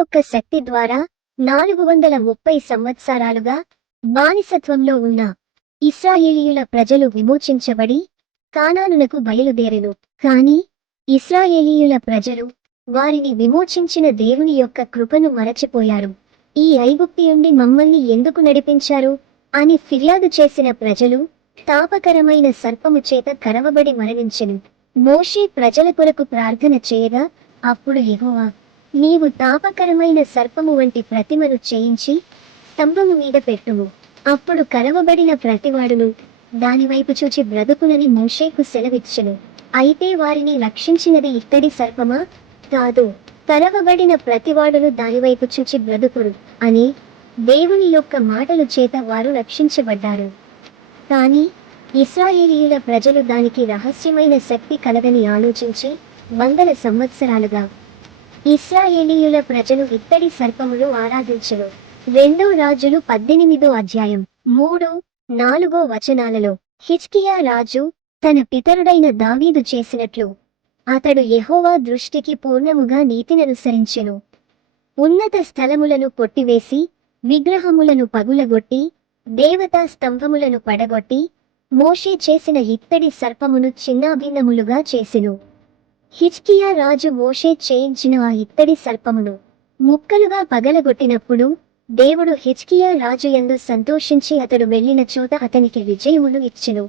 యొక్క శక్తి ద్వారా 430 సంవత్సరాలుగా బానిసత్వంలో ఉన్న ఇశ్రాయేలీయుల ప్రజలు విమోచించబడి కానానునకు బయలుదేరెను. కాని ఇశ్రాయేలీయుల ప్రజలు వారిని విమోచించిన దేవుని యొక్క కృపను మరచిపోయారు. ఈ ఐగుప్తియుండి మమ్మల్ని ఎందుకు నడిపించారు అని ఫిర్యాదు చేసిన ప్రజలు తాపకరమైన సర్పము చేత కరవబడి మరణించెను. మోషే ప్రజల కొరకు ప్రార్థన చేయగా అప్పుడు యెహోవా, నీవు తాపకరమైన సర్పము వంటి ప్రతిమను చేయించి స్తంభము మీద పెట్టుము. అప్పుడు కరవబడిన ప్రతివాడును దానివైపు చూచి బ్రతుకునని మోషేకు సెలవిచ్చెను. అయితే వారిని రక్షించినది ఇత్తడి సర్పమా? కాదు, కరవబడిన ప్రతివాడును దానివైపు చూచి బ్రతుకుడు అని దేవుని యొక్క మాటలు చేత వారు రక్షించబడ్డారు. కానీ ఇశ్రాయేలీయుల ప్రజలు దానికి రహస్యమైన శక్తి కలదని ఆలోచించి 100 సంవత్సరాలుగా ఇశ్రాయేలీయుల ప్రజలు ఇత్తడి సర్పమును ఆరాధించెను. 2 రాజులు 18వ అధ్యాయం 3-4 వచనాలలో హిజ్కియా రాజు తన పితరుడైన దావీదు చేసినట్లు అతడు యెహోవా దృష్టికి పూర్ణముగా నీతిననుసరించెను. ఉన్నత స్థలములను కొట్టివేసి విగ్రహములను పగులగొట్టి దేవతా స్తంభములను పడగొట్టి మోషే చేసిన ఇత్తడి సర్పమును చిన్నాభిన్నములుగా చేసెను. హిజ్కియా రాజు మోషే చేయించిన ఆ ఇత్తడి సర్పమును ముక్కలుగా పగలగొట్టినప్పుడు దేవుడు హిజ్కియా రాజు యందు సంతోషించి అతడు వెళ్ళిన చోట అతనికి విజయమును ఇచ్చెను.